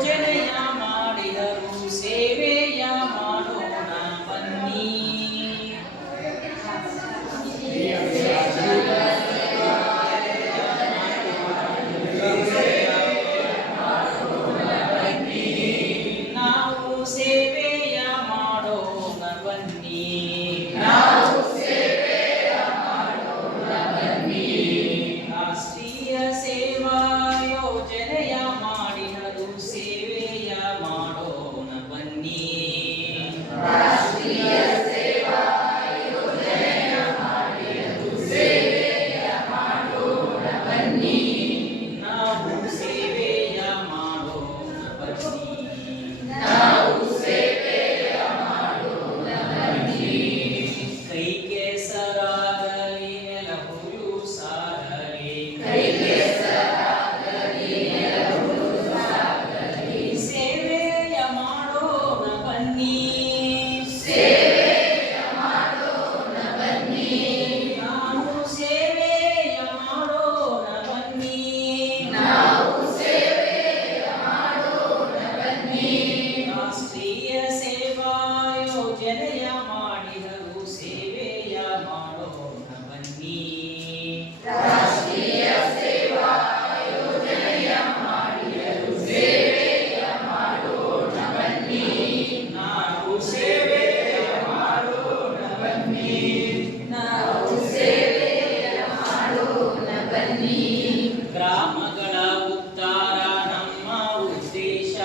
ಯೋಜನೆಯ ಮಾಡಿದರು ಸೇವೆಯ ಮಾಡೋಣ ಬನ್ನಿ. ನಾವು ಸೇವೆಯ ಮಾಡೋಣ ಬನ್ನಿ. ರಾಷ್ಟ್ರೀಯ ಸೇವಾ ಯೋಜನೆಯ ಮಾಡಿದರು ಸೇವೆಯ ಮಾಡೋಣ ಬನ್ನಿ. ನಾವು ಸೇವೆಯ ಮಾಡೋಣ ಬನ್ನಿ. ಕೈ ಕೆಸರಾಗಲಿ ನೆಲಹುಳು ಸಾಗಲಿ, ಸೇವೆಯ ಮಾಡೋಣ ಬನ್ನಿ. ನಾವು ಸೇವೆಯ ಮಾಡೋಣ ಬನ್ನಿ. ರಾಷ್ಟ್ರೀಯ ಸೇವಾ ಯೋಜನೆಯ ಮಾಡಿದರು ಸೇವೆಯ ಮಾಡೋಣ ಬನ್ನಿ. ನಾವು ಸೇವೆಯ ಮಾಡೋಣ ಬನ್ನಿ. ಗ್ರಾಮಗಳ ಉದ್ಧಾರ ನಮ್ಮ ಉದ್ದೇಶ.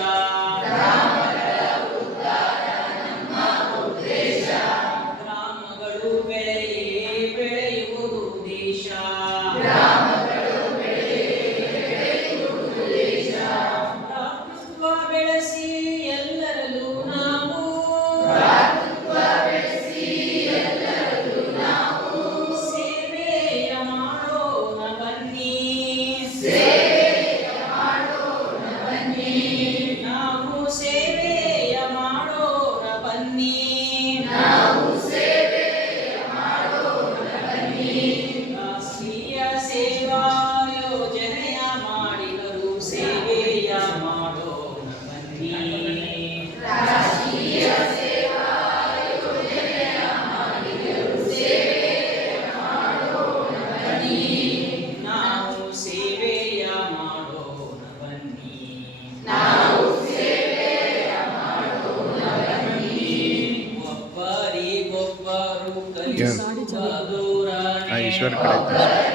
ಗ್ರಾಮಗಳು ಬೆಳೆಯುವುದು ದೇಶ. ಭ್ರಾತೃತ್ವ ಬೆಳೆಸಿ ಎಲ್ಲರಲ್ಲೂ ನಾವು ಸೇವೆಯ ಮಾಡೋಣ ಬನ್ನಿ. ನಾವು ಸೇವೆಯ ಮಾಡೋಣ ಬನ್ನಿ. ರಾಷ್ಟ್ರೀಯ ಸೇವಾ ಯೋಜನೆಯ ಮಾಡಿದರು ಸೇವೆಯ ಮಾಡೋಣ ಬನ್ನಿ. ನಾವು ಸೇವೆಯ ಮಾಡೋಣ ಬನ್ನಿ. ಒಬ್ಬರಿಗೊಬ್ಬರು ಕಲಿಸುವ ದೂರ ಈಶ್ವರ್ ಕಡೆ